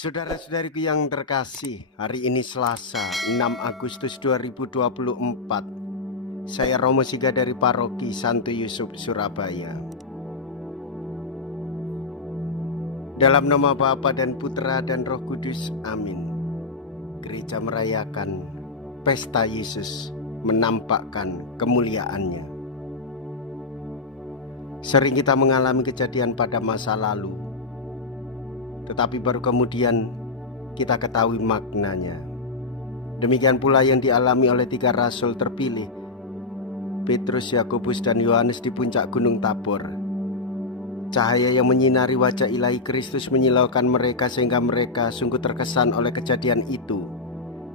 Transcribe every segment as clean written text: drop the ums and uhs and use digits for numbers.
Saudara-saudariku yang terkasih, hari ini Selasa 6 Agustus 2024. Saya Romo Siga dari Paroki Santo Yusuf, Surabaya. Dalam nama Bapa dan Putra dan Roh Kudus, amin. Gereja merayakan pesta Yesus, menampakkan kemuliaannya. Sering kita mengalami kejadian pada masa lalu, tetapi baru kemudian kita ketahui maknanya. Demikian pula yang dialami oleh 3 rasul terpilih, Petrus, Yakobus, dan Yohanes di puncak Gunung Tabor. Cahaya yang menyinari wajah ilahi Kristus menyilaukan mereka sehingga mereka sungguh terkesan oleh kejadian itu.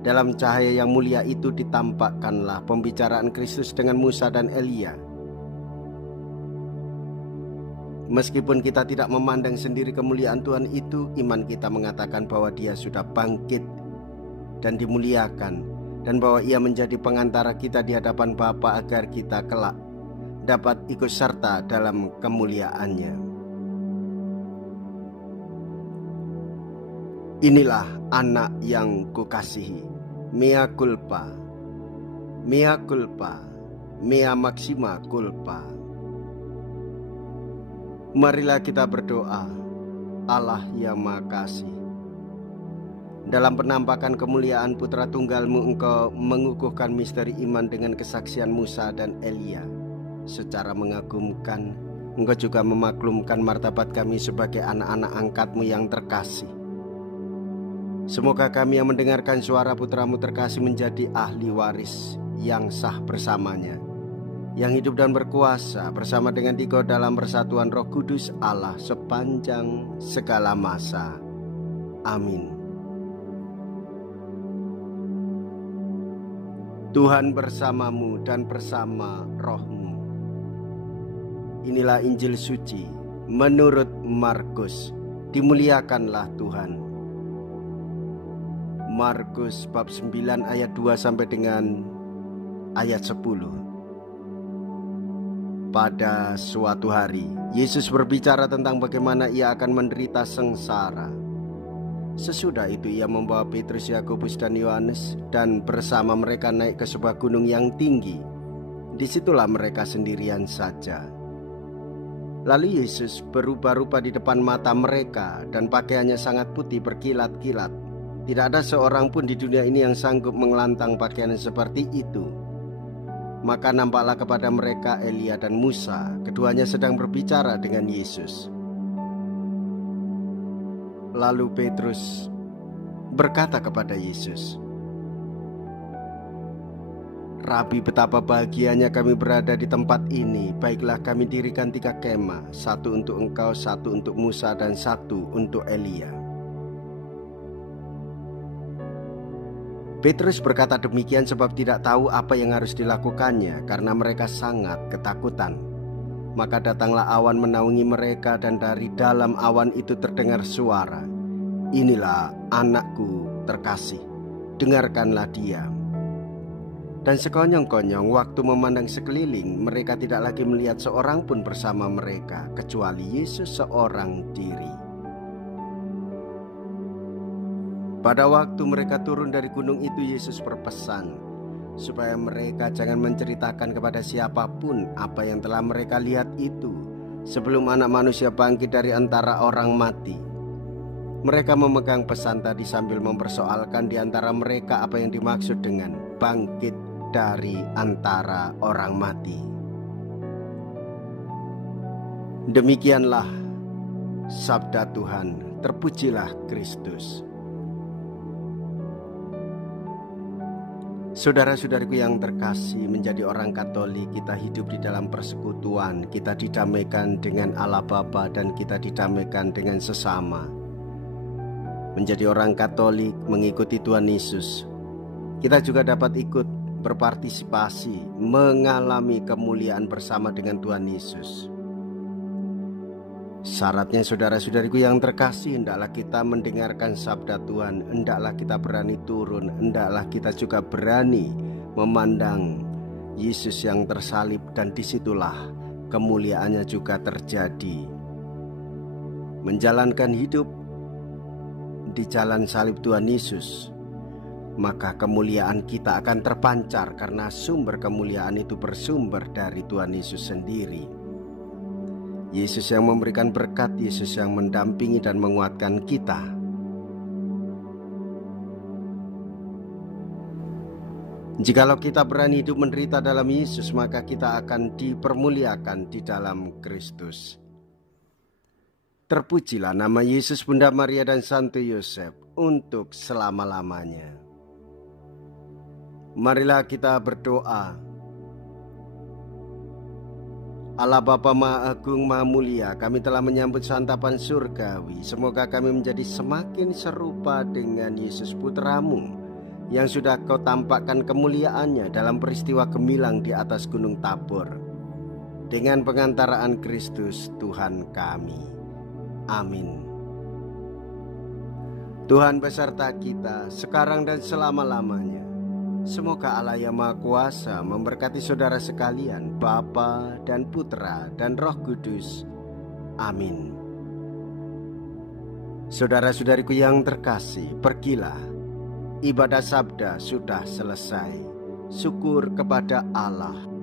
Dalam cahaya yang mulia itu ditampakkanlah pembicaraan Kristus dengan Musa dan Elia. Meskipun kita tidak memandang sendiri kemuliaan Tuhan itu, iman kita mengatakan bahwa Dia sudah bangkit dan dimuliakan, dan bahwa Ia menjadi pengantara kita di hadapan Bapa agar kita kelak dapat ikut serta dalam kemuliaannya. Inilah anak yang kukasihi, mea culpa, mea culpa, mea maxima culpa. Marilah kita berdoa. Allah yang Maha Kasih, dalam penampakan kemuliaan Putra Tunggal-Mu, Engkau mengukuhkan misteri iman dengan kesaksian Musa dan Elia. Secara mengagumkan, Engkau juga memaklumkan martabat kami sebagai anak-anak angkat-Mu yang terkasih. Semoga kami yang mendengarkan suara Putra-Mu terkasih menjadi ahli waris yang sah bersamanya, yang hidup dan berkuasa bersama dengan Dikau dalam persatuan Roh Kudus Allah sepanjang segala masa. Amin. Tuhan bersamamu dan bersama rohmu. Inilah Injil suci menurut Markus. Dimuliakanlah Tuhan. Markus bab 9 ayat 2 sampai dengan ayat 10. Pada suatu hari, Yesus berbicara tentang bagaimana Ia akan menderita sengsara. Sesudah itu Ia membawa Petrus, Yakobus, dan Yohanes, dan bersama mereka naik ke sebuah gunung yang tinggi. Disitulah mereka sendirian saja. Lalu Yesus berubah-ubah di depan mata mereka, dan pakaiannya sangat putih berkilat-kilat. Tidak ada seorang pun di dunia ini yang sanggup mengelantang pakaian seperti itu. Maka nampaklah kepada mereka Elia dan Musa, keduanya sedang berbicara dengan Yesus. Lalu Petrus berkata kepada Yesus, "Rabi, betapa bahagianya kami berada di tempat ini. Baiklah, kami dirikan 3 kemah, 1 untuk Engkau, 1 untuk Musa, dan 1 untuk Elia." Petrus berkata demikian sebab tidak tahu apa yang harus dilakukannya, karena mereka sangat ketakutan. Maka datanglah awan menaungi mereka, dan dari dalam awan itu terdengar suara, "Inilah anakku terkasih, dengarkanlah dia." Dan sekonyong-konyong waktu memandang sekeliling, mereka tidak lagi melihat seorang pun bersama mereka, kecuali Yesus seorang diri. Pada waktu mereka turun dari gunung itu, Yesus berpesan supaya mereka jangan menceritakan kepada siapapun apa yang telah mereka lihat itu sebelum Anak Manusia bangkit dari antara orang mati. Mereka memegang pesan tadi sambil mempersoalkan di antara mereka apa yang dimaksud dengan bangkit dari antara orang mati. Demikianlah sabda Tuhan. Terpujilah Kristus. Saudara-saudariku yang terkasih, menjadi orang Katolik kita hidup di dalam persekutuan. Kita didamaikan dengan Allah Bapa dan kita didamaikan dengan sesama. Menjadi orang Katolik, mengikuti Tuhan Yesus, kita juga dapat ikut berpartisipasi, mengalami kemuliaan bersama dengan Tuhan Yesus. Syaratnya, saudara-saudariku yang terkasih, hendaklah kita mendengarkan sabda Tuhan, hendaklah kita berani turun, hendaklah kita juga berani memandang Yesus yang tersalib, dan disitulah kemuliaannya juga terjadi. Menjalankan hidup di jalan salib Tuhan Yesus, maka kemuliaan kita akan terpancar karena sumber kemuliaan itu bersumber dari Tuhan Yesus sendiri. Yesus yang memberikan berkat, Yesus yang mendampingi dan menguatkan kita. Jikalau kita berani hidup menderita dalam Yesus, maka kita akan dipermuliakan di dalam Kristus. Terpujilah nama Yesus, Bunda Maria dan Santo Yosef untuk selama-lamanya. Marilah kita berdoa. Allah Bapa Maha Agung Maha Mulia, kami telah menyambut santapan surgawi. Semoga kami menjadi semakin serupa dengan Yesus Putramu yang sudah Kau tampakkan kemuliaannya dalam peristiwa gemilang di atas Gunung Tabor. Dengan pengantaraan Kristus Tuhan kami. Amin. Tuhan beserta kita sekarang dan selama-lamanya. Semoga Allah yang Maha Kuasa memberkati saudara sekalian, Bapa dan Putra dan Roh Kudus. Amin. Saudara-saudariku yang terkasih, pergilah. Ibadah sabda sudah selesai. Syukur kepada Allah.